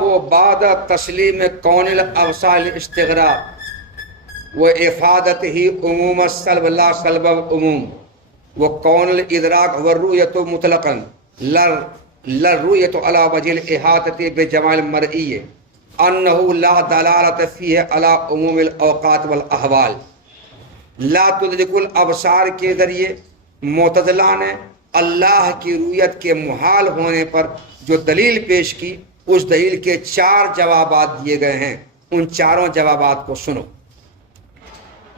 وہ بعد تسلیم کون الابصار استغراق و افادت ہی عموم السلب لا سلب عموم و کون الادراک و رؤیت مطلقا للرؤیت علی وجه الاحاطة بجمال المرئی انه لا دلالت فیہ علی عموم الاوقات والاحوال. لا تدرک الابصار کے ذریعے معتزلہ نے اللہ کی رؤیت کے محال ہونے پر جو دلیل پیش کی، اس دلیل کے 4 جوابات دیے گئے ہیں. ان چاروں جوابات کو سنو.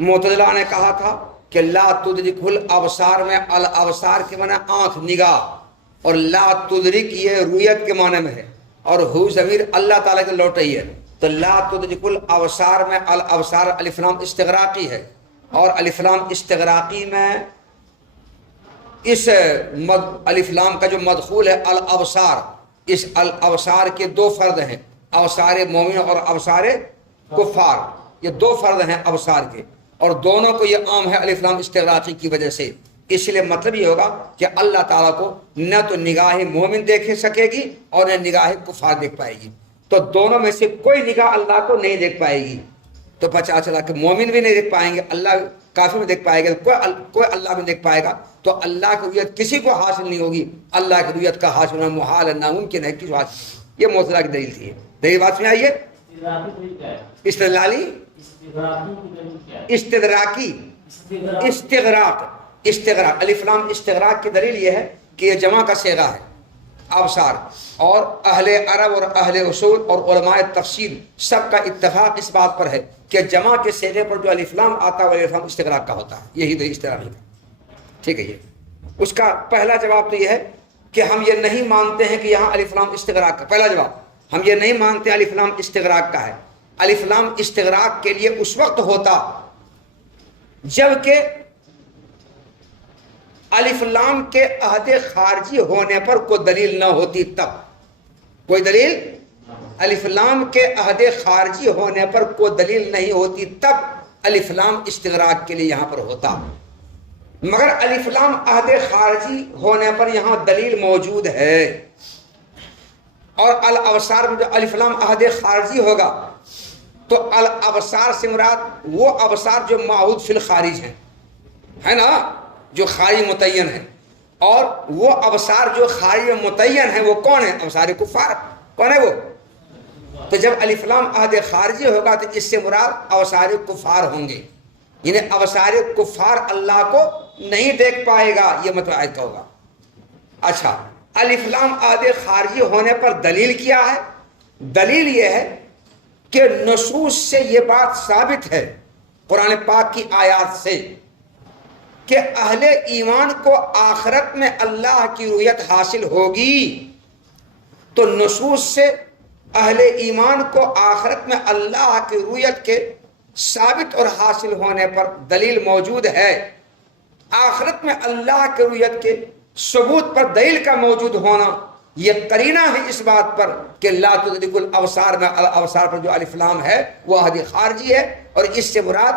معتزلہ نے کہا تھا کہ لا تدرک الابصار میں الابصار کے معنی آنکھ، نگاہ، اور لا تدرک یہ رؤیت کے معنی میں ہے، اور ہو ضمیر اللہ تعالیٰ کے لوٹی ہے. تو لا تدرک الابصار میں الابصار الف لام استغراقی ہے، اور الف لام استغراقی میں اس الف لام کا جو مدخول ہے الابصار، اس الابصار کے 2 فرد ہیں، ابصار مومن اور ابصار کفار. یہ 2 فرد ہیں ابصار کے، اور دونوں کو یہ عام ہے الف لام استغراقی کی وجہ سے. اس لیے مطلب یہ ہوگا کہ اللہ تعالیٰ کو نہ تو نگاہ مومن دیکھ سکے گی اور نہ نگاہ کفار دیکھ پائے گی. تو دونوں میں سے کوئی نگاہ اللہ کو نہیں دیکھ پائے گی. تو پتا چلا کہ مومن بھی نہیں دیکھ پائیں گے، اللہ کافر میں دیکھ پائے گا، کوئی اللہ میں دیکھ پائے گا. تو اللہ کی رؤیت کسی کو حاصل نہیں ہوگی. اللہ کی رؤیت کا حاصل ہونا محال ہے، ناممکن ہے. کسی حاصل، یہ معتزلہ کی دلیل تھی. دلیل بات میں آئیے. استدلالی، استدراکی، استغراق الف لام استغراق کی دلیل یہ ہے کہ یہ جمع کا صیغہ ہے ابصار، اور اہل عرب اور اہل اصول اور علماء تفسیر سب کا اتفاق اس بات پر ہے کہ جمع کے صیغے پر جو الف لام آتا ہے وہ الف لام استغراق کا ہوتا ہے. یہی دلیل استغراقی کا. ٹھیک ہے. یہ اس کا پہلا جواب تو یہ ہے کہ ہم یہ نہیں مانتے ہیں کہ یہاں الف لام استغراق کا. پہلا جواب، ہم یہ نہیں مانتے الف لام استغراق کا ہے. الف لام استغراق کے لیے اس وقت ہوتا جب کہ الف لام کے عہد خارجی ہونے پر کوئی دلیل نہ ہوتی. تب کوئی دلیل، الف لام کے عہد خارجی ہونے پر کوئی دلیل نہیں ہوتی، تب الف لام استغراق کے لیے یہاں پر ہوتا. مگر الف لام عہد خارجی ہونے پر یہاں دلیل موجود ہے، اور الابصار میں جو الف لام عہد خارجی ہوگا تو الابصار سے مراد وہ ابصار جو معہود فی الخارج ہیں، ہے نا، جو خارج متعین ہے. اور وہ ابصار جو خارج متعین ہیں وہ کون ہیں؟ ابصار کفار. کون ہے وہ؟ تو جب الف لام عہد خارجی ہوگا تو اس سے مراد ابصار کفار ہوں گے، یعنی ابصار کفار اللہ کو نہیں دیکھ پائے گا. یہ مطلب آیت کا ہوگا. اچھا، الف لام عہد خارجی ہونے پر دلیل کیا ہے؟ دلیل یہ ہے کہ نصوص سے یہ بات ثابت ہے، قرآن پاک کی آیات سے، کہ اہل ایمان کو آخرت میں اللہ کی رؤیت حاصل ہوگی. تو نصوص سے اہل ایمان کو آخرت میں اللہ کی رؤیت کے ثابت اور حاصل ہونے پر دلیل موجود ہے. آخرت میں اللہ کی رؤیت کے ثبوت پر دلیل کا موجود ہونا یہ قرینہ ہے اس بات پر کہ لا تدرک الابصار میں الابصار پر جو الف لام ہے وہ عہد خارجی ہے، اور اس سے مراد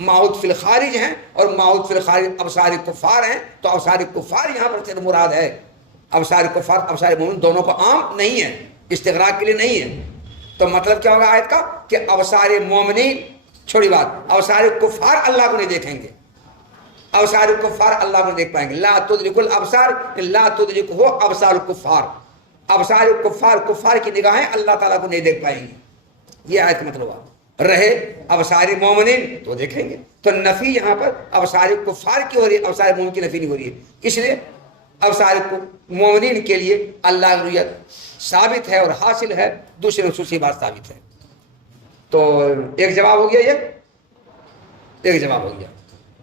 معہود فی الخارج ہیں، اور معہود فی الخارج ابصار کفار ہیں. تو ابصار کفار یہاں پر صرف مراد ہے. ابصار کفار ابصار مومن دونوں کو عام نہیں ہے، استغراق کے لیے نہیں ہے. تو مطلب کیا ہوگا آیت کا کہ ابصار مومنین، چھوڑی بات، ابصار کفار اللہ کو نہیں دیکھیں گے. ابصار کفار اللہ کو دیکھ پائیں گے. لا تدرک الابصار، لا تدرک ہو ابصار الکفار. ابصار کفار، کفار کی نگاہیں اللہ تعالیٰ کو نہیں دیکھ پائیں گی. یہ آیت کا مطلب رہے ابصار مومنین تو دیکھیں گے. تو نفی یہاں پر ابصار کفار کی ہو رہی ہے، ابصار مومن کی نفی نہیں ہو رہی ہے. اس لیے ابصار مومنین کے لیے اللہ کی رؤیت ثابت ہے اور حاصل ہے، دوسرے نصوص سے بات ثابت ہے. تو ایک جواب ہو گیا، یہ ایک جواب ہو گیا.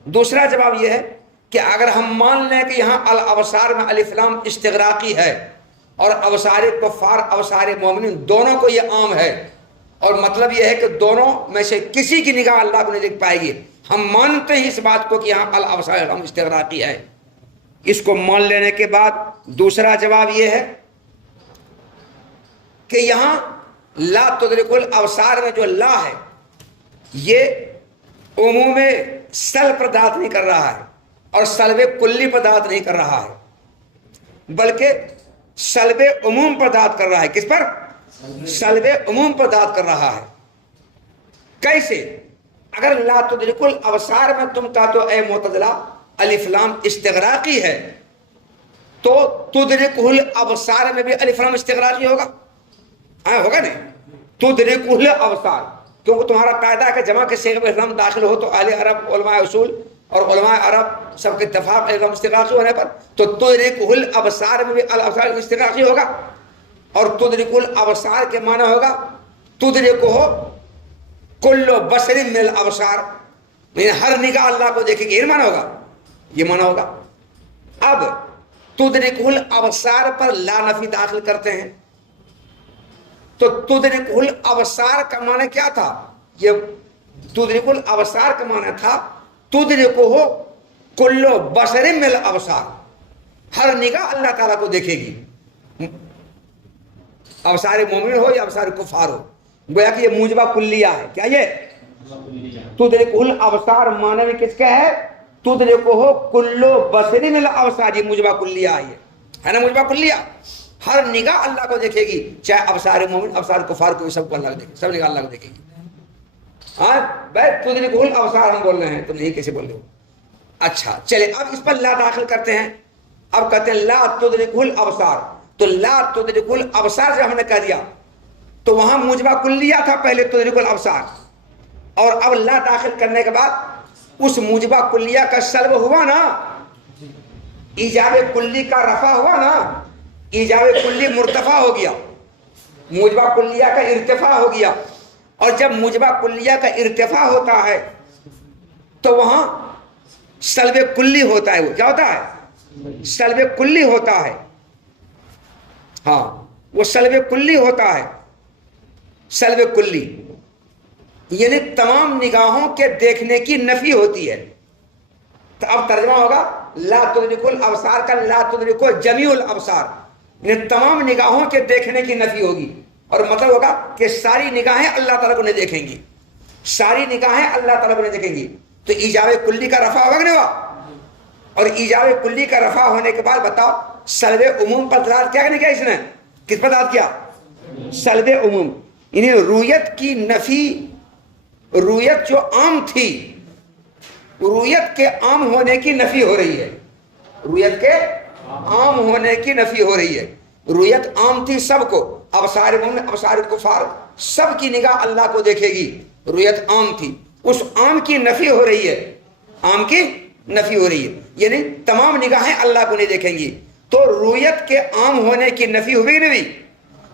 دوسرا جواب یہ ہے کہ اگر ہم مان لیں کہ یہاں الابصار میں الف لام استغراقی ہے اور ابصار کفار ابصار مومنین دونوں کو یہ عام ہے، اور مطلب یہ ہے کہ دونوں میں سے کسی کی نگاہ اللہ کو نہیں دیکھ پائے گی، ہم مانتے ہیں اس بات کو کہ یہاں الابصار استغراقی ہے. اس کو مان لینے کے بعد دوسرا جواب یہ ہے کہ یہاں لا تدرک الابصار میں جو لا ہے یہ عموم سلب پر دعوت نہیں کر رہا ہے اور سلب کلی پر دعوت نہیں کر رہا ہے، بلکہ سلب عموم پر دعوت کر رہا ہے. کس پر؟ سلب عموم پر داد کر رہا ہے. کیسے؟ اگر لا تدرک الابصار میں تم کہا تو اے معتزلہ الف لام استغراقی ہے تو تدرک الابصار میں بھی الف لام استغراقی ہوگا؟ ہوگا نہیں. تدرک الابصار کیونکہ تمہارا قاعدہ ہے کہ جمع کے صیغے میں الف لام داخل ہو تو اہل عرب علماء اصول اور علماء عرب سب کے اتفاق الف لام استغراقی ہونے پر تو تدرک الابصار میں بھی الابصار استغراقی ہوگا. اور تدرک الابصار کے معنی ہوگا تدرک ہو کل بصر من الابصار، یعنی ہر نگاہ اللہ کو دیکھے گی، یہ معنی ہوگا، یہ معنی ہوگا. اب تدرک الابصار پر لا نفی داخل کرتے ہیں تو تدرک الابصار کا معنی کیا تھا؟ یہ تدرک الابصار کا معنی تھا تدرک ہو کل بصر من الابصار، ہر نگاہ اللہ تعالیٰ کو دیکھے گی، ابصار مومن ہو یا ابصار کفار ہو. گویا کہ یہ موجبہ کلیہ ہے. کیا یہ تدرک الابصار معنی میں کس کا ہے؟ تدرک ہو کل بصر من الابصار، یہ موجبہ کلیہ ہے نا. موجبہ کلیہ ہر نگاہ اللہ کو دیکھے گی، چاہے ابصار مومن ابصار کفار کو، سب کو اللہ کو دیکھے، سب نگاہ اللہ کو دیکھے گی. ہاں بھائی تدرک الابصار ہم بول رہے ہیں، تم نہیں کیسے بول رہے ہو؟ اچھا چلے اب اس پر لا داخل کرتے ہیں. اب کہتے ہیں لا تدرک الابصار، تو لا تدرک الابصار سے ہم نے کہہ دیا تو وہاں موجبہ کلیہ تھا پہلے تدرک الابصار، اور اب لا داخل کرنے کے بعد اس موجبہ کلیہ کا سلب ہوا نا، ایجاب کلی کا رفع ہوا نا، ایجاب کلی مرتفع ہو گیا، موجبہ کلیہ کا ارتفاع ہو گیا. اور جب موجبہ کلیہ کا ارتفاع ہوتا ہے تو وہاں سلب کلی ہوتا ہے. وہ کیا ہوتا ہے؟ سلب کلی ہوتا ہے. ہاں وہ سلب کلی ہوتا ہے. سلب کلی یعنی تمام نگاہوں کے دیکھنے کی نفی ہوتی ہے. تو اب ترجمہ ہوگا لا تدرک الابصار کا لا تدرک جمیع الابصار، یعنی تمام نگاہوں کے دیکھنے کی نفی ہوگی. اور مطلب ہوگا کہ ساری نگاہیں اللہ تعالیٰ کو نہیں دیکھیں گی، ساری نگاہیں اللہ تعالیٰ کو نہیں دیکھیں گی. تو ایجاب کلی کا رفع ہوگا نہیں ہوا؟ اور ایجاب کلی کا رفع ہونے کے بعد بتاؤ سلب عموم پر دلالت کیا نہیں کیا؟ اس نے کس پر دلالت کیا؟ سلب عموم، یعنی رویت کی نفی، رویت جو عام تھی، رویت کے عام ہونے کی نفی ہو رہی ہے. رویت کے عام ہونے کی نفی ہو رہی ہے. رویت عام تھی سب کو، ابصار مومن ابصار کفار سب کی نگاہ اللہ کو دیکھے گی، رویت عام تھی، اس عام کی نفی ہو رہی ہے، عام کی نفی ہو رہی ہے، یعنی تمام نگاہیں اللہ کو نہیں دیکھیں گی. تو رویت کے عام ہونے کی نفی ہوئی نہیں ہوئی؟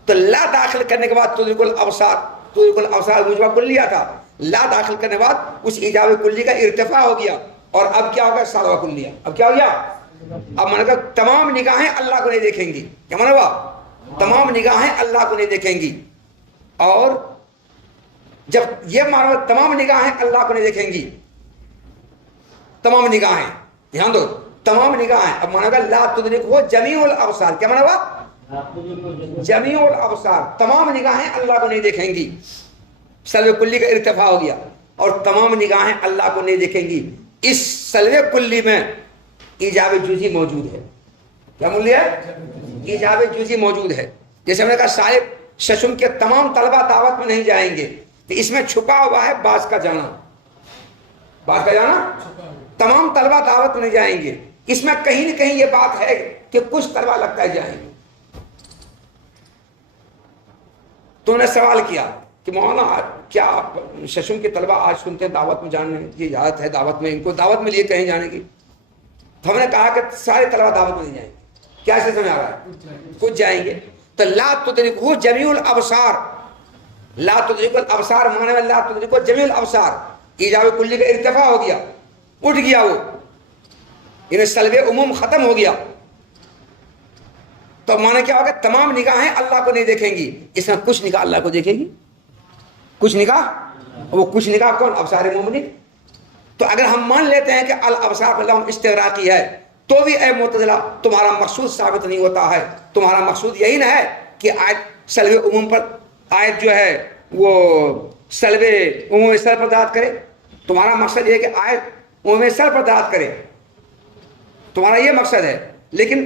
تو لا داخل کرنے کے بعد تدرک الابصار، تدرک الابصار موجبہ کلیہ تھا، لا داخل کرنے کے بعد اس ایجاب کلی کا ارتفاع ہو گیا. اور اب کیا ہوگا؟ سالبہ کلیہ. اب کیا ہو گیا؟ اب مانا کہ تمام نگاہیں اللہ کو نہیں دیکھیں گی. کیا مانا ہوا؟ تمام نگاہیں اللہ کو نہیں دیکھیں گی. اور جب یہ مانا تمام نگاہیں اللہ کو نہیں دیکھیں گی، تمام نگاہیں، دھیان دو، تمام نگاہیں. اب مانا کہ لا تدرک ہو جمیع الابصار. کیا مانا ہوا؟ جمیع الابصار، تمام نگاہیں اللہ کو نہیں دیکھیں گی. سلب کلی کا ارتفاع ہو گیا اور تمام نگاہیں اللہ کو نہیں دیکھیں گی. اس سلب کلی میں ایجاب جزئی موجود ہے. کیا موجود ہے؟ ایجاب جزئی موجود ہے. جیسے ہم نے کہا صاحب ششم کے تمام طلبہ دعوت میں نہیں جائیں گے، تو اس میں چھپا ہوا ہے بعض کا جانا. بعض کا جانا، تمام طلبہ دعوت میں نہیں جائیں گے، اس میں کہیں نہ کہیں یہ بات ہے کہ کچھ طلبہ لگتا ہے جائیں گے. تو نے سوال کیا کہ مولانا کیا ششم کے طلبہ آج سنتے ہیں دعوت میں جانے کی اجازت ہے، دعوت میں ان کو دعوت میں لیے کہیں جانے کی؟ تو ہم نے کہا کہ سارے طلبہ دعوت میں نہیں جائیں گے. کیا سے سمجھ آ رہا ہے؟ کچھ جائیں گے. تو لا تدرکہ جمیع الابصار، لا تدرک الابصار معنی میں لا تدرکہ جمیع الابصار، ایجاب کلی کا ارتفاع ہو گیا، اٹھ گیا وہ، یعنی سلب عموم ختم ہو گیا. تو معنی کیا ہوگا؟ تمام نگاہیں اللہ کو نہیں دیکھیں گی، اس میں کچھ نگاہ اللہ کو دیکھے گی، کچھ نگاہ. وہ کچھ نگاہ کون؟ ابصار مومنین. تو اگر ہم مان لیتے ہیں کہ الابصار لهم استغراقی ہے تو بھی اے معتزلہ تمہارا مقصود ثابت نہیں ہوتا ہے. تمہارا مقصود یہی نہ ہے کہ آیت سلب عموم پر، آیت جو ہے وہ سلب عموم سر پر دلالت کرے. تمہارا مقصد یہ ہے کہ آیت عموم سر پر دلالت کرے، تمہارا یہ مقصد ہے. لیکن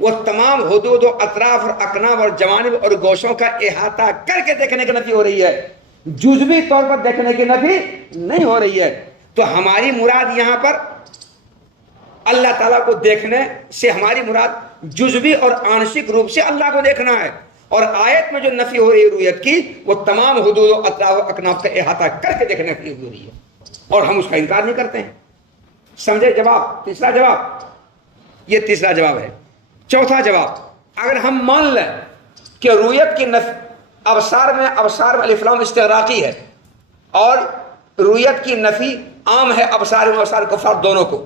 وہ تمام حدود و اطراف اور اکناف اور جوانب اور گوشوں کا احاطہ کر کے دیکھنے کی نفی ہو رہی ہے، جزوی طور پر دیکھنے کی نفی نہیں ہو رہی ہے۔ تو ہماری مراد یہاں پر اللہ تعالیٰ کو دیکھنے سے ہماری مراد جزوی اور آنشک روپ سے اللہ کو دیکھنا ہے، اور آیت میں جو نفی ہو رہی ہے رؤیت کی، وہ تمام حدود و اطراف و اکناف کا احاطہ کر کے دیکھنے کی ہو رہی ہے، اور ہم اس کا انکار نہیں کرتے ہیں۔ سمجھے جواب؟ تیسرا جواب، یہ تیسرا جواب ہے۔ چوتھا جواب، اگر ہم مان لیں کہ رؤیت کی نفی ابصار میں الف لام استغراقی ہے، اور رؤیت کی نفی عام ہے ابصار میں ابصار کفار دونوں کو،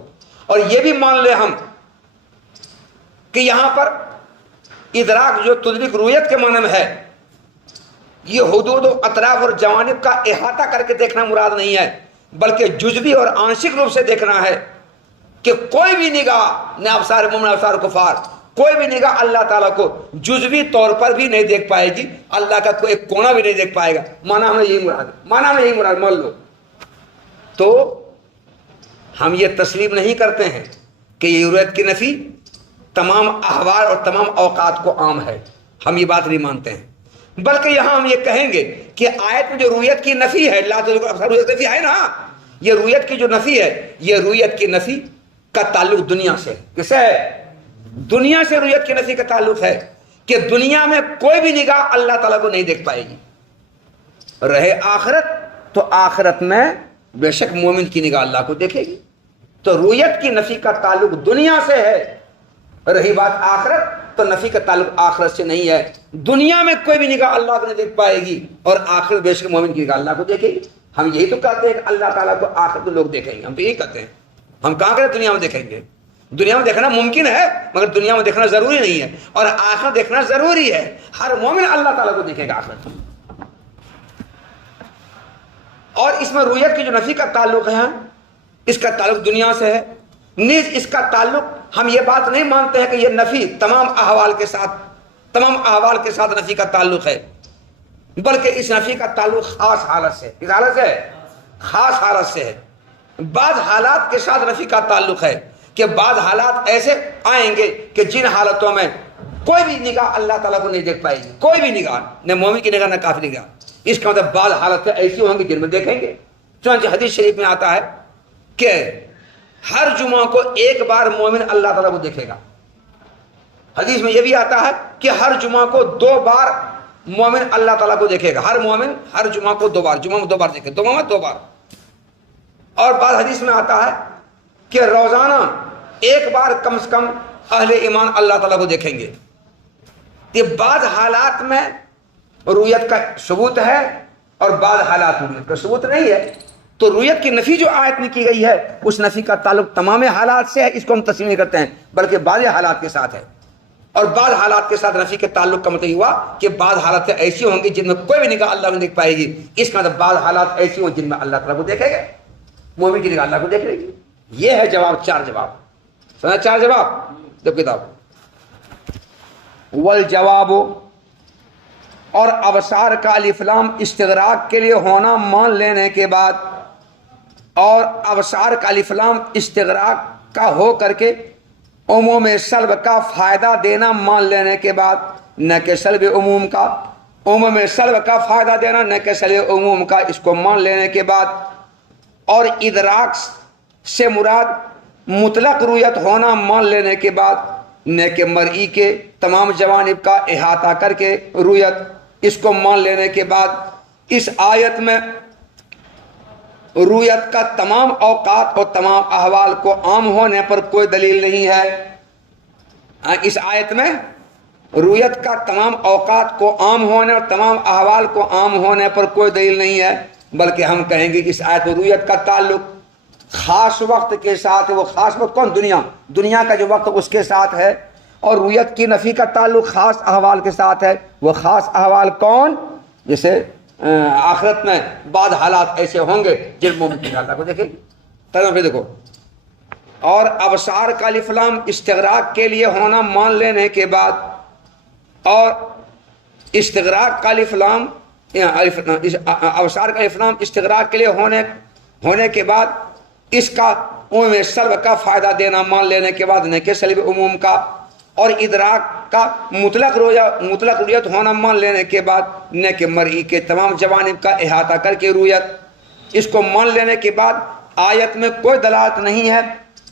اور یہ بھی مان لیں ہم کہ یہاں پر ادراک جو تدریک رؤیت کے معنی میں ہے، یہ حدود و اطراف اور جوانب کا احاطہ کر کے دیکھنا مراد نہیں ہے، بلکہ جزوی اور آنشک روپ سے دیکھنا ہے، کہ کوئی بھی نگاہ نہ ابصار مومن نہ ابصار کفار، کوئی بھی نگاہ اللہ تعالیٰ کو جزوی طور پر بھی نہیں دیکھ پائے گی، اللہ کا کوئی ایک کونا بھی نہیں دیکھ پائے گا۔ مانا ہمیں یہی مراد ہے، مانا ہمیں یہی مراد مان لو۔ تو ہم یہ تسلیم نہیں کرتے ہیں کہ یہ رؤیت کی نفی تمام احوال اور تمام اوقات کو عام ہے، ہم یہ بات نہیں مانتے ہیں، بلکہ یہاں ہم یہ کہیں گے کہ آیت میں جو رؤیت کی نفی ہے، لا تدرک الابصار رؤیت نفی ہے نا، یہ رؤیت کی جو نفی ہے، یہ رؤیت کی نفی کا تعلق دنیا سے، کس ہے؟ دنیا سے رؤیت کی نفی کا تعلق ہے، کہ دنیا میں کوئی بھی نگاہ اللہ تعالیٰ کو نہیں دیکھ پائے گی۔ رہے آخرت، تو آخرت میں بے شک مومن کی نگاہ اللہ کو دیکھے گی، تو رؤیت کی نفی کا تعلق دنیا سے ہے۔ رہی بات آخرت، تو نفی کا تعلق آخرت سے نہیں ہے، دنیا میں کوئی بھی نگاہ اللہ کو نہیں دیکھ پائے گی، اور آخرت بے شک مومن کی نگاہ اللہ کو دیکھے گی۔ ہم یہی تو کہتے ہیں کہ اللہ تعالیٰ کو آخرت میں لوگ دیکھیں گے، ہم تو یہی کہتے ہیں۔ ہم کہاں کریں دنیا میں دیکھیں گے؟ دنیا میں دیکھنا ممکن ہے، مگر دنیا میں دیکھنا ضروری نہیں ہے، اور آخرت دیکھنا ضروری ہے۔ ہر مومن اللہ تعالیٰ کو دیکھے گا آخرت میں۔ اور اس میں رؤیت کی جو نفی کا تعلق ہے، اس کا تعلق دنیا سے ہے، نیز اس کا تعلق ہم یہ بات نہیں مانتے ہیں کہ یہ نفی تمام احوال کے ساتھ نفی کا تعلق ہے، بلکہ اس نفی کا تعلق خاص حالت سے، کس حالت سے؟ خاص حالت سے ہے۔ بعض حالات کے ساتھ نفی کا تعلق ہے، کہ بعض حالات ایسے آئیں گے کہ جن حالتوں میں کوئی بھی نگاہ اللہ تعالیٰ کو نہیں دیکھ پائے گی، کوئی بھی نگاہ، نہ مومن کی نگاہ نہ کافر نگاہ۔ اس کا مطلب بعض حالتیں ایسی ہوں گی جن میں دیکھیں گے۔ چنانچہ حدیث شریف میں آتا ہے کہ ہر جمعہ کو ایک بار مومن اللہ تعالیٰ کو دیکھے گا۔ حدیث میں یہ بھی آتا ہے کہ ہر جمعہ کو 2 بار مومن اللہ تعالیٰ کو دیکھے گا، ہر مومن ہر جمعہ کو 2 بار، جمعہ میں 2 بار دیکھے، جمعہ میں 2 بار۔ اور بعض حدیث میں آتا ہے کہ روزانہ ایک بار کم سے کم اہل ایمان اللہ تعالیٰ کو دیکھیں گے۔ یہ بعض حالات میں رؤیت کا ثبوت ہے، اور بعض حالات میں رؤیت کا ثبوت نہیں ہے۔ تو رؤیت کی نفی جو آیت میں کی گئی ہے، اس نفی کا تعلق تمام حالات سے ہے، اس کو ہم تسلیم نہیں کرتے ہیں، بلکہ بعض حالات کے ساتھ ہے۔ اور بعض حالات کے ساتھ نفی کے تعلق کا مطلب ہوا کہ بعض حالات ایسی ہوں گی جن میں کوئی بھی نگاہ اللہ کو دیکھ پائے گی، اس کا مطلب بعض حالات ایسی ہوں جن میں اللہ تعالیٰ کو دیکھے گا، مومن کی نگاہ اللہ کو دیکھ لے گی۔ یہ ہے جواب، 4 جواب سنا، 4 جواب جب کتاب والجواب، اور ابصار کا الف لام استغراق کے لیے ہونا مان لینے کے بعد، اور ابصار کا الف لام استغراق کا ہو کر کے عموم سلب کا فائدہ دینا مان لینے کے بعد، نہ کہ سلب عموم کا، عموم سلب کا فائدہ دینا نہ کہ سلب عموم کا، اس کو مان لینے کے بعد، اور ادراک سے مراد مطلق رؤیت ہونا مان لینے کے بعد، نہ کہ مرئی کے تمام جوانب کا احاطہ کر کے رؤیت، اس کو مان لینے کے بعد، اس آیت میں رؤیت کا تمام اوقات اور تمام احوال کو عام ہونے پر کوئی دلیل نہیں ہے۔ اس آیت میں رؤیت کا تمام اوقات کو عام ہونے اور تمام احوال کو عام ہونے پر کوئی دلیل نہیں ہے، بلکہ ہم کہیں گے کہ اس آیت میں رؤیت کا تعلق خاص وقت کے ساتھ ہے۔ وہ خاص وقت کون؟ دنیا کا جو وقت اس کے ساتھ ہے، اور رؤیت کی نفی کا تعلق خاص احوال کے ساتھ ہے۔ وہ خاص احوال کون؟ جیسے آخرت میں بعض حالات ایسے ہوں گے جن مومن اللہ کو دیکھیں گے۔ پھر دیکھو، اور ابصار کا الف لام استغراق کے لیے ہونا مان لینے کے بعد، اور استغراق کا الف لام ابصار کا الف لام استغراق کے لیے ہونے کے بعد، اس کا عموم سلب کا فائدہ دینا مان لینے کے بعد، نہ کہ سلب عموم کا، اور ادراک کا مطلق رویت ہونا مان لینے کے بعد نہ کہ مرئی کے تمام جوانب کا احاطہ کر کے رویت، اس کو مان لینے کے بعد آیت میں کوئی دلالت نہیں ہے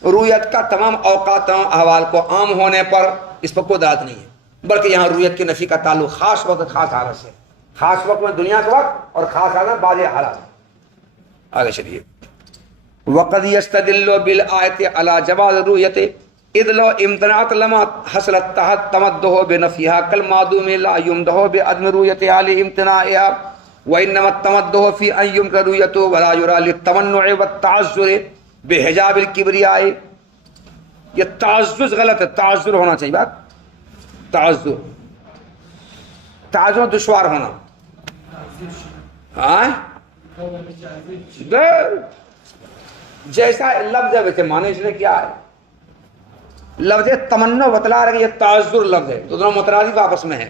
رویت کا تمام اوقات تمام احوال کو عام ہونے پر، اس پر کوئی دلالت نہیں ہے، بلکہ یہاں رویت کی نفی کا تعلق خاص وقت خاص حالت سے، خاص وقت میں دنیا کا وقت اور خاص حالت میں بعض حالات۔ آگے چلیے، وقد يستدل بالآیت علی جواز رویت اذ لو امتنعت لما حصلت تحت تمدہ بنفیہا کالمعدوم لا یمدہ بعدم رویت علی امتناعها وانما التمدہ فی ان یمکن رویت ولا یرا للتمنع والتعذر بحجاب الکبریاء۔ یہ تعزز غلط ہے، تعذر ہونا چاہیے، بات تعذر دشوار ہونا، ہاں جیسا لفظ ہے ویسے معنی اس نے کیا ہے، لفظ تمنا بتلا رہے یہ تعذر لفظ ہے، تو دونوں مترادف آپس میں ہے۔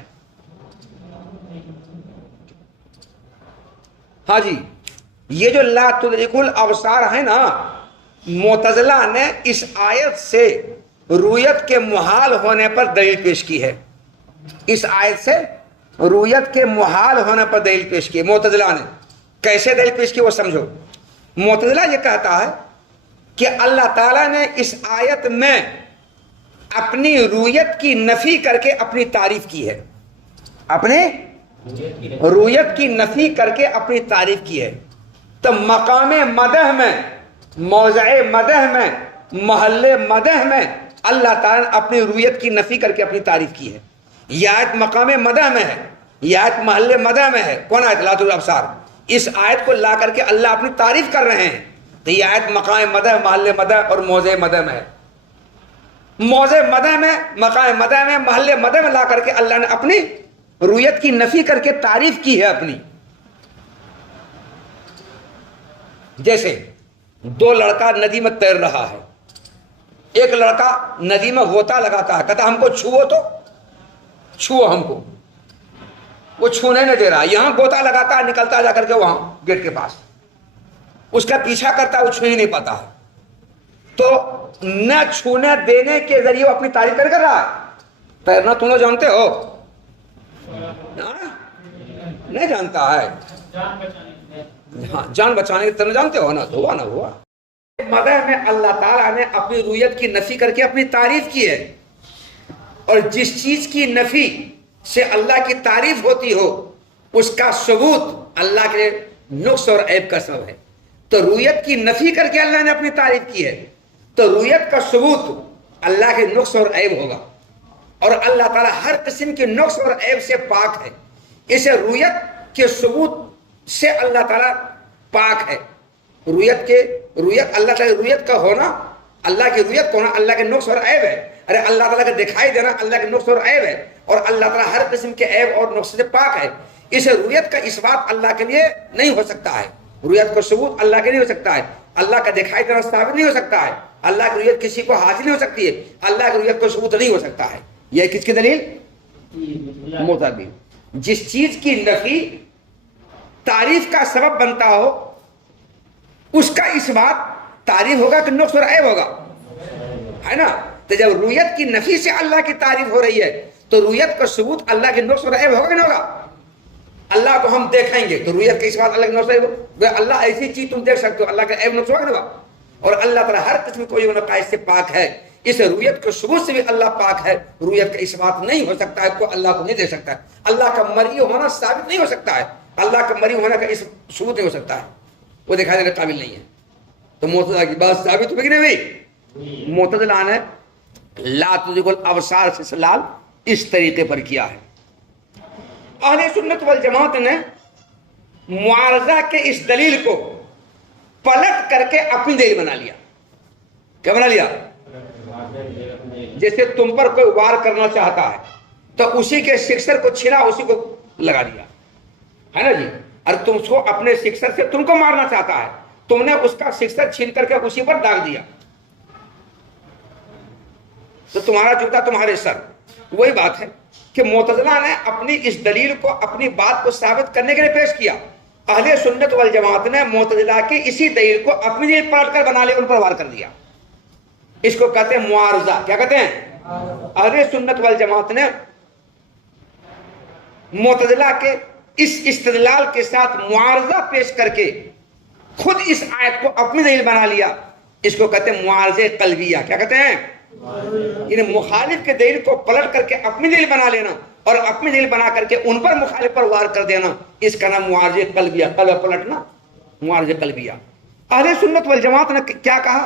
ہاں جی، یہ جو لا تدرک الابصار ہے نا، معتزلہ نے اس آیت سے رویت کے محال ہونے پر دلیل پیش کی ہے، اس آیت سے رویت کے محال ہونے پر دلیل پیش کی ہے معتزلہ نے۔ کیسے دلیل پیش کی وہ سمجھو۔ معتزلہ یہ کہتا ہے کہ اللہ تعالیٰ نے اس آیت میں اپنی رویت کی نفی کر کے اپنی تعریف کی ہے، اپنی رویت کی نفی کر کے اپنی تعریف کی ہے، تو مقام مدح میں، موضع مدح میں، محل مدح میں اللہ تعالیٰ نے اپنی رویت کی نفی کر کے اپنی تعریف کی ہے۔ یہ آیت مقام مدح میں ہے، یہ آیت محل مدح میں ہے۔ کون آیت؟ لا تدرک الابصار۔ اس آیت کو لا کر کے اللہ اپنی تعریف کر رہے ہیں، تو یہ آیت مقام مدح، محل مدح اور موضع مدح میں ہے۔ موضع مدح میں، مقام مدح میں، محل مدح میں لا کر کے اللہ نے اپنی رویت کی نفی کر کے تعریف کی ہے اپنی۔ جیسے دو لڑکا ندی میں تیر رہا ہے، ایک لڑکا ندی میں غوطہ لگاتا ہے، کہتا ہم کو چھوؤ تو چھوؤ ہم کو، وہ چھونے نہیں دے رہا، یہاں غوطہ لگاتا ہے، نکلتا جا کر کے وہاں گیٹ کے پاس، اس کا پیچھا کرتا ہے، وہ چھو ہی نہیں پاتا ہے، تو نہ چھونے دینے کے ذریعے وہ اپنی تعریف کر رہا ہے۔ تیرنا تم لوگ جانتے ہو؟ نہیں جانتا ہے، ہاں جان بچانے کے تیرنا جانتے ہو نا، تو ہوا نہ ہوا۔ مدح میں اللہ تعالیٰ نے اپنی رویت کی نفی کر کے اپنی تعریف کی ہے، اور جس چیز کی نفی سے اللہ کی تعریف ہوتی ہو اس کا ثبوت اللہ کے نقص اور عیب کا سبب ہے، تو رویت کی نفی کر کے اللہ نے اپنی تعریف کی ہے، تو رویت کا ثبوت اللہ کے نقص اور عیب ہوگا، اور اللہ تعالیٰ ہر قسم کے نقص اور عیب سے پاک ہے، اسے رویت کے ثبوت سے اللہ تعالیٰ پاک ہے۔ رویت اللہ تعالیٰ رویت کا ہونا، اللہ کی رویت کا ہونا اللہ کے نقص اور عیب ہے۔ ارے اللہ تعالیٰ کا دکھائی دینا اللہ کے نقص اور عیب ہے، اور اللہ تعالیٰ ہر قسم کے عیب اور نقص سے پاک ہے، اسے رویت کا اثبات اللہ کے لیے نہیں ہو سکتا ہے، رویت کا ثبوت اللہ کے نہیں ہو سکتا ہے، اللہ کا دکھائی دینا ثابت نہیں ہو سکتا ہے، اللہ کی رویت کسی کو حاصل نہیں ہو سکتی ہے، اللہ کی رویت کو ثبوت نہیں ہو سکتا ہے۔ یہ کس کی دلیل؟ مطابق جس چیز کی نفی تعریف کا سبب بنتا ہو اس کا اثبات تعریف ہوگا کہ نقص اور عیب ہوگا، ہے نا؟ تو جب رویت کی نفی سے اللہ کی تعریف ہو رہی ہے تو رویت کا ثبوت اللہ کے نقص اور عیب ہوگا کہ نہیں ہوگا؟ اللہ کو ہم دیکھیں گے تو رویت کا اثبات اللہ کے نقص اور عیب، اللہ ایسی چیز تم دیکھ سکتے ہو، اللہ کا عیب نقص ہوگا کہ نہیں ہوگا؟ اور اللہ تعالیٰ ہر قسم کوئی نقائص سے پاک ہے، اس رویت کے ثبوت سے بھی اللہ پاک ہے، رویت کا اثبات نہیں ہو سکتا ہے، کوئی اللہ کو نہیں دے سکتا ہے، اللہ کا مرئی ہونا ثابت نہیں ہو سکتا ہے، اللہ کا مرئی ہونے کا ثبوت نہیں ہو سکتا ہے، وہ دکھائی دینے کے قابل نہیں ہے۔ تو معتزلہ کی بات ثابت ہوگی نہیں بھائی؟ معتزلہ نے لا تدرک الابصار سے استدلال اس طریقے پر کیا ہے۔ اہل سنت والجماعت نے معارضہ کے اس دلیل کو پلٹ کر کے اپنی دلیل بنا لیا۔ کیا بنا لیا؟ جیسے تم پر کوئی وار کرنا چاہتا ہے تو اسی کے سکسر کو چھینا اسی کو لگا دیا، ہے نا جی؟ اور تم کو اپنے سکسر سے تم کو مارنا چاہتا ہے، تم نے اس کا سکسر چھین کر کے اسی پر داغ دیا، تو تمہارا جوتا تمہارے سر۔ وہی بات ہے کہ معتزلہ نے اپنی اس دلیل کو اپنی بات کو ثابت کرنے کے لیے پیش کیا، اہل سنت والجماعت نے معتزلہ کی اسی دلیل کو اپنی دلیل پلٹ کر بنا لیا، ان پر وار کر دیا۔ اس کو کہتے ہیں معارضہ۔ کیا کہتے ہیں؟ اہل سنت والجماعت نے معتزلہ کے اس استدلال کے ساتھ معارضہ پیش کر کے خود اس آیت کو اپنی دلیل بنا لیا. اس کو کہتے ہیں معارضے قلبیہ. کیا کہتے ہیں؟ یعنی مخالف کے دلیل کو پلٹ کر کے اپنی دلیل بنا لینا اور اپنی دلیل بنا کر کے ان پر مخالف پر وار کر دینا. اس کا نام معارضے قلبیہ. قلب پلٹنا معارضے قلبیہ. اہل سنت والجماعت نے کیا کہا؟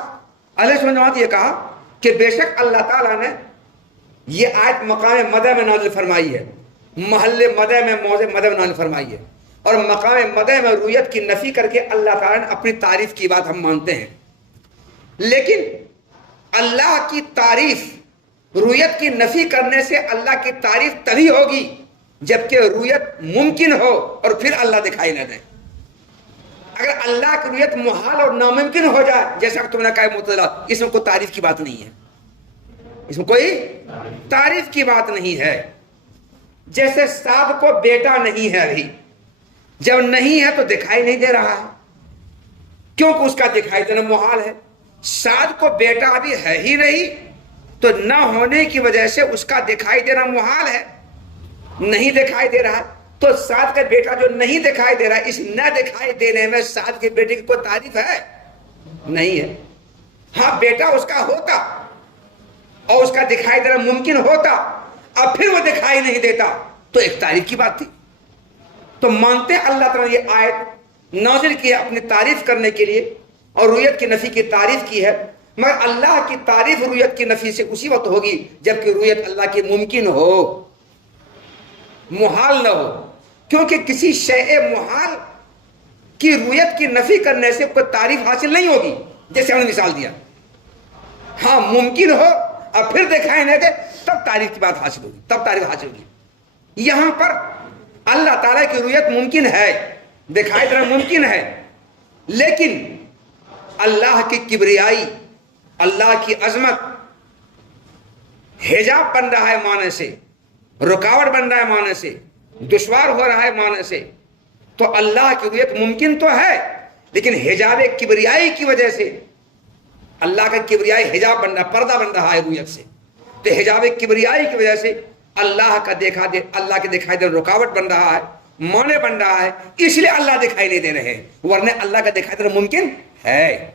اہل سنت والجماعت یہ کہا کہ بے شک اللہ تعالیٰ نے یہ آیت مقام مدح میں نازل فرمائی ہے, محل مدح میں, موضع مدح میں نازل فرمائی ہے, اور مقام مدح میں رویت کی نفی کر کے اللہ تعالیٰ نے اپنی تعریف کی بات ہم مانتے ہیں. لیکن اللہ کی تعریف رویت کی نفی کرنے سے اللہ کی تعریف تبھی ہوگی جبکہ رویت ممکن ہو اور پھر اللہ دکھائی نہ دے. اگر اللہ کی رویت محال اور ناممکن ہو جائے, جیسا کہ تم نے کہا معتزلہ, اس میں کوئی تعریف کی بات نہیں ہے, اس میں کوئی تعریف کی بات نہیں ہے. جیسے صاد کو بیٹا نہیں ہے, ابھی جب نہیں ہے تو دکھائی نہیں دے رہا ہے کیونکہ اس کا دکھائی دینا محال ہے. صاد کو بیٹا ابھی ہے ہی نہیں تو نہ ہونے کی وجہ سے اس کا دکھائی دینا محال ہے, نہیں دکھائی دے رہا. تو صاد کا بیٹا جو نہیں دکھائی دے رہا ہے, اس نہ دکھائی دینے میں صاد کے بیٹے کی کوئی تعریف ہے؟ نہیں ہے. ہاں بیٹا اس کا ہوتا اور اس کا دکھائی دینا ممکن ہوتا, اب پھر وہ دکھائی نہیں دیتا تو ایک تعریف کی بات تھی. تو مانتے ہیں اللہ تعالیٰ نے یہ آیت نازل کی ہے اپنی تعریف کرنے کے لیے اور رویت کی نفی کی تعریف کی ہے, مگر اللہ کی تعریف رویت کی نفی سے اسی وقت ہوگی جبکہ رویت اللہ کی ممکن ہو, محال نہ ہو. کیونکہ کسی شیء محال کی رویت کی نفی کرنے سے کوئی تعریف حاصل نہیں ہوگی. جیسے ہم نے مثال دیا, ہاں ممکن ہو اور پھر دکھائی نہیں دے تب تعریف کی بات حاصل ہوگی, تب تعریف حاصل ہوگی. یہاں پر اللہ تعالیٰ کی رویت ممکن ہے, دکھائی دینا ممکن ہے, لیکن اللہ کی کبریائی, اللہ کی عظمت حجاب بن رہا ہے معنی سے, رکاوٹ بن رہا ہے معنی سے, دشوار ہو رہا ہے معنی سے. تو اللہ کی رویت ممکن تو ہے لیکن حجاب کبریائی کی وجہ سے اللہ کا کبریائی حجاب بن رہا, پردہ بن رہا ہے رویت سے. تو حجاب کبریائی کی وجہ سے اللہ کا اللہ کے دکھائی دینا رکاوٹ بن رہا ہے, معنی بن رہا ہے, اس لیے اللہ دکھائی نہیں دے رہے ہیں, ورنہ اللہ کا دکھائی دینا ممکن ہے.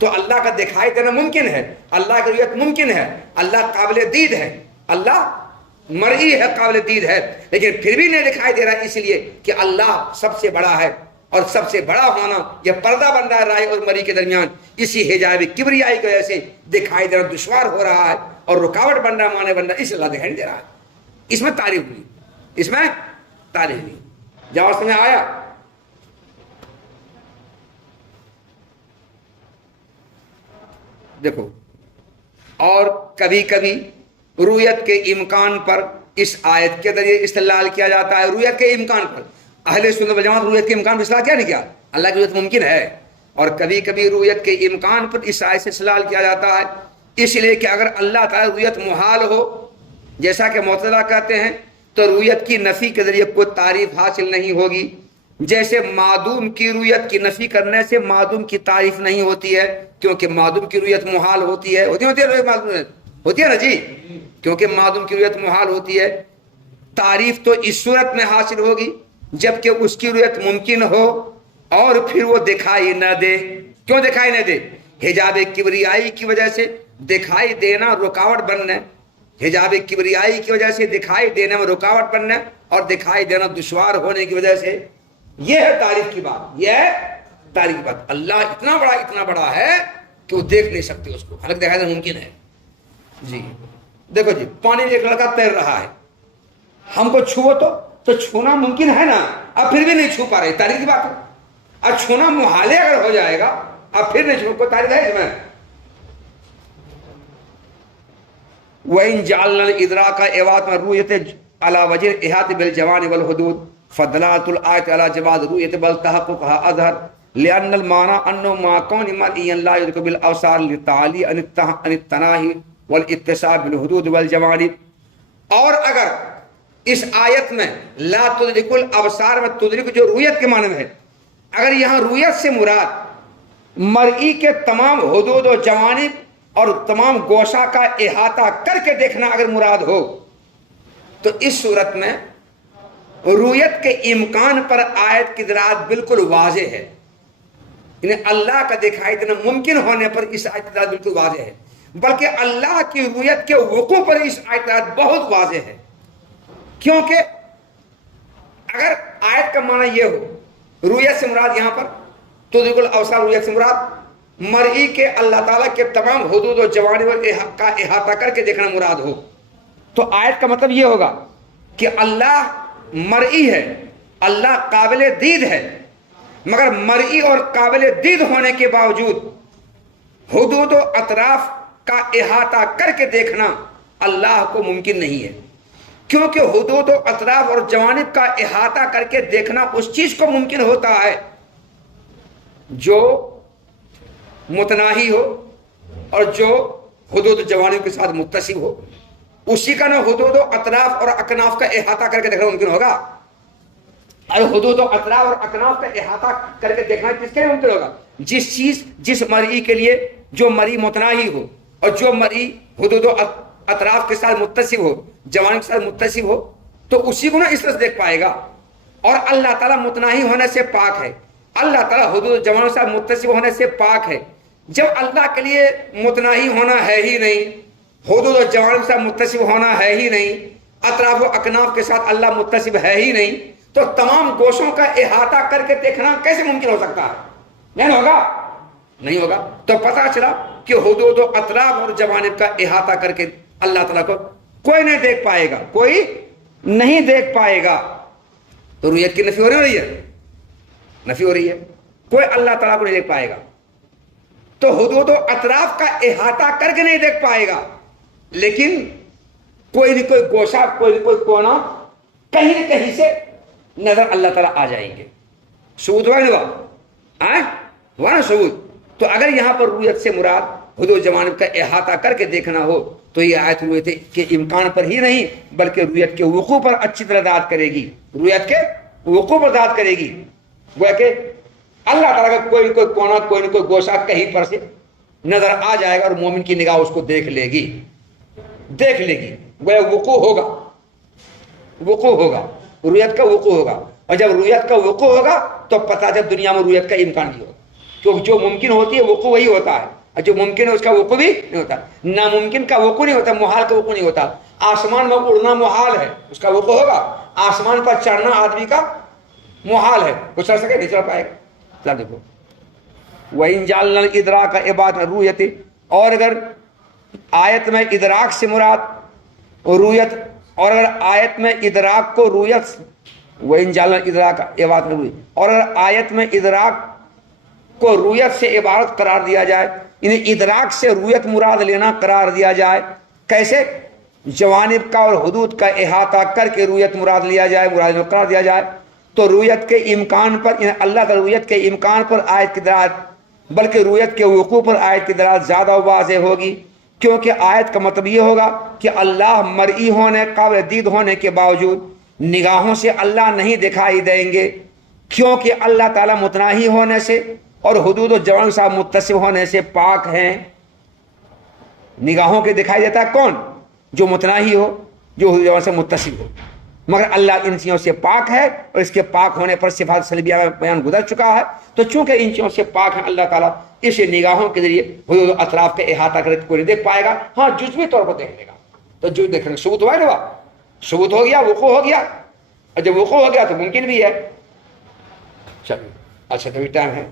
تو اللہ کا دکھائی دینا ممکن ہے, اللہ کی رویت ممکن ہے, اللہ قابل دید ہے, اللہ مرئی ہے, قابل دید ہے, لیکن پھر بھی نہیں دکھائی دے رہا ہے اس لیے کہ اللہ سب سے بڑا ہے اور سب سے بڑا ہونا یہ پردہ بن رہا ہے رائے اور مری کے درمیان. اسی حجاب کبریائی کی وجہ سے دکھائی دینا دشوار ہو رہا ہے اور رکاوٹ بن رہا ہے, معنی بن رہا ہے, اس لیے اللہ دکھائی نہیں دے رہا ہے. اس میں تعریف ہوئی, اس میں تعریف ہوئی. جواب سمجھ آیا؟ دیکھو, اور کبھی کبھی رویت کے امکان پر اس آیت کے ذریعے استدلال کیا جاتا ہے. رویت کے امکان پر اہل سنت والجماعت رویت کے امکان پر استدلال کیا نہیں کیا, اللہ کی رویت ممکن ہے. اور کبھی کبھی رویت کے امکان پر اس آیت سے استدلال کیا جاتا ہے اس لیے کہ اگر اللہ تعالی رویت محال ہو جیسا کہ معتزلہ کہتے ہیں تو رویت کی نفی کے ذریعے کوئی تعریف حاصل نہیں ہوگی. جیسے معدوم کی رویت کی نفی کرنے سے معدوم کی تعریف نہیں ہوتی ہے کیونکہ معدوم کی رویت محال ہوتی ہے. ہوتی ہے نا جی, کیونکہ معدوم کی رویت محال ہوتی ہے. تعریف تو اس صورت میں حاصل ہوگی جبکہ اس کی رویت ممکن ہو اور پھر وہ دکھائی نہ دے. کیوں دکھائی نہ دے؟ حجاب کبریائی کی وجہ سے دکھائی دینا رکاوٹ بننا, حجاب کبریائی کی وجہ سے دکھائی دینے میں رکاوٹ بننا اور دکھائی دینا دشوار ہونے کی وجہ سے. یہ ہے تعریف کی بات, یہ ہے تعریف کی بات. اللہ اتنا بڑا ہے کہ وہ دیکھ نہیں سکتے اس کو, حالانکہ دکھائی دینا ممکن ہے. جی دیکھو جی, پانی میں ایک لڑکا تیر رہا ہے, ہم کو چھو تو چھونا ممکن ہے نا, اب پھر بھی نہیں چھو پا رہے, تعریف کی بات ہے. اب چھونا محال اگر ہو جائے گا اب پھر نہیں چھو, کوئی تعریف ہے اس میں؟ وَإِن جَعَلْنَا الْإِدْرَاكَ إِوَاطًا رُؤْيَةِ عَلَى وَجْهِ الْإِحَاطِ بِالْجَوَانِبِ وَالْحُدُودِ فَدَلَالَةُ الْآيَةِ عَلَى جَوَازِ الرُّؤْيَةِ بَلْ تَحَقُّقُهَا أَظْهَرُ لِأَنَّ الْمَعْنَىٰ أَنَّهُ مَعَ كَوْنِ مَرْئِيًّا لَا يُدْرَكُ بِالْأَبْصَارِ لِلتَّعَالِي عَنِ التَّنَاهِي وَالْإِتِّصَالِ بِالْحُدُودِ وَالْجَوَانِبِ. اور اگر اس آیت میں لا تدرک الابصار میں تدرک جو رویت کے معنی میں ہے, اگر یہاں رویت سے مراد مرئی کے تمام حدود و جوانب اور تمام گوشہ کا احاطہ کر کے دیکھنا اگر مراد ہو تو اس صورت میں رؤیت کے امکان پر آیت کی دلالت بالکل واضح ہے. یعنی اللہ کا دکھائی دینا ممکن ہونے پر اس آیت کی دلالت بالکل واضح ہے، بلکہ اللہ کی رؤیت کے وقوع پر اس آیت کی دلالت بہت واضح ہے. کیونکہ اگر آیت کا معنی یہ ہو رؤیت سے مراد یہاں پر تدرک الابصار، رؤیت سے مراد مرئی کے اللہ تعالیٰ کے تمام حدود و جوانب کا احاطہ کر کے دیکھنا مراد ہو، تو آیت کا مطلب یہ ہوگا کہ اللہ مرئی ہے، اللہ قابل دید ہے، مگر مرئی اور قابل دید ہونے کے باوجود حدود و اطراف کا احاطہ کر کے دیکھنا اللہ کو ممکن نہیں ہے. کیونکہ حدود و اطراف اور جوانب کا احاطہ کر کے دیکھنا اس چیز کو ممکن ہوتا ہے جو متناہی ہو اور جو حدود و جوانب کے ساتھ متصل ہو. اسی کا نہ حدود و اطراف اور اکناف کا احاطہ کر کے دیکھنا ممکن ہوگا. اور حدود و اطراف اور اکناف کا احاطہ کر کے دیکھنا کس کے لیے ممکن ہوگا؟ جس چیز جس مرئی کے لیے جو مرئی متناہی ہو اور جو مرئی حدود و اطراف کے ساتھ متصل ہو، جوانب کے ساتھ متصل ہو، تو اسی کو نہ اس طرح سے دیکھ پائے گا. اور اللہ تعالیٰ متناہی ہونے سے پاک ہے، اللہ تعالیٰ حدود و جوانب کے ساتھ متصل ہونے سے پاک ہے. جب اللہ کے لیے متناہی ہونا ہے ہی نہیں، حدود و جوانب کے ساتھ متصل ہونا ہے ہی نہیں، اطراف و اکناف کے ساتھ اللہ متصل ہے ہی نہیں، تو تمام گوشوں کا احاطہ کر کے دیکھنا کیسے ممکن ہو سکتا ہے؟ نہیں ہوگا، نہیں ہوگا. تو پتہ چلا کہ حدود و اطراف اور جوانب کا احاطہ کر کے اللہ تعالیٰ کو کوئی نہیں دیکھ پائے گا، کوئی نہیں دیکھ پائے گا. تو رؤیت کی نفی ہو رہی ہے، نفی ہو رہی ہے، کوئی اللہ تعالیٰ کو نہیں دیکھ پائے گا. تو حدود و اطراف کا احاطہ کر کے نہیں دیکھ پائے گا، لیکن کوئی نہ کوئی گوشہ، کوئی نہ کوئی کونا کہیں نہ کہیں سے نظر اللہ تعالیٰ آ جائیں گے. ثبوت ہوا نہیں ہوا نا ثبوت. تو اگر یہاں پر رؤیت سے مراد حدود جوانب کا احاطہ کر کے دیکھنا ہو تو یہ آیت رؤیت کے امکان پر ہی نہیں بلکہ رؤیت کے وقوع پر اچھی طرح داد کرے گی، رؤیت کے وقوع پر داد کرے گی. گویا کہ اللہ تعالیٰ کا کوئی نہ کوئی کونا، کوئی نہ کوئی گوشہ کہیں پر سے نظر آ جائے گا اور مومن کی نگاہ اس کو دیکھ لے گی، دیکھ لے گی. گویا وقوع ہوگا، وقوع ہوگا، رؤیت کا وقوع ہوگا. اور جب رؤیت کا وقوع ہوگا تو پتہ جب دنیا میں رؤیت کا امکان نہیں ہوگا، کیونکہ جو ممکن ہوتی ہے وقوع وہی ہوتا ہے، اور جو ممکن ہے اس کا وقوع بھی نہیں ہوتا. ناممکن کا وقوع نہیں ہوتا، محال کا وقوع نہیں ہوتا. آسمان میں اڑنا محال ہے، اس کا وقوع ہوگا. آسمان پر چڑھنا آدمی کا محال ہے، وہ چڑھ سکے نہیں چڑھ پائے گا. دیکھو وَإِن جَعَلْنَا الْإِدْرَاكَ عِبَادَةً الرُّؤْيَةِ، اور اگر آیت میں ادراک سے مراد رؤیت، اور اگر آیت میں ادراک کو رؤیت، وَإِن جَعَلْنَا الْإِدْرَاكَ عِبَادَةً الرُّؤْيَةِ، اور اگر آیت میں ادراک کو رؤیت سے عبارت قرار دیا جائے، یعنی ادراک سے رؤیت مراد لینا قرار دیا جائے. کیسے؟ جوانب کا اور حدود کا احاطہ کر کے رؤیت مراد لیا جائے، مراد قرار دیا جائے، تو رؤیت کے امکان پر، یعنی اللہ تعالی رؤیت کے امکان پر آیت کی دلالت بلکہ رؤیت کے وقوع پر آیت کی دلالت زیادہ واضح ہوگی. کیونکہ آیت کا مطلب یہ ہوگا کہ اللہ مرئی ہونے، قابل دید ہونے کے باوجود نگاہوں سے اللہ نہیں دکھائی دیں گے، کیونکہ اللہ تعالیٰ متناہی ہونے سے اور حدود و جوانب سے متصل ہونے سے پاک ہیں. نگاہوں کے دکھائی دیتا ہے کون؟ جو متناہی ہو، جو حدود و جوانب سے متصل ہو، مگر اللہ ان چیزوں سے پاک ہے اور اس کے پاک ہونے پر صفات سلبیہ میں بیان گزر چکا ہے. تو چونکہ ان چیزوں سے پاک ہیں اللہ تعالیٰ، اس نگاہوں کے ذریعے حدود و اطراف کے احاطہ کر کے کوئی نہیں دیکھ پائے گا. ہاں جزوی طور پر دیکھ لے گا، تو جو دیکھنے ثبوت ہوا ہے نا، ثبوت ہو گیا، وقوع ہو گیا. اور جب وقوع ہو گیا تو ممکن بھی ہے. چلیے اچھا، تو ٹائم ہے.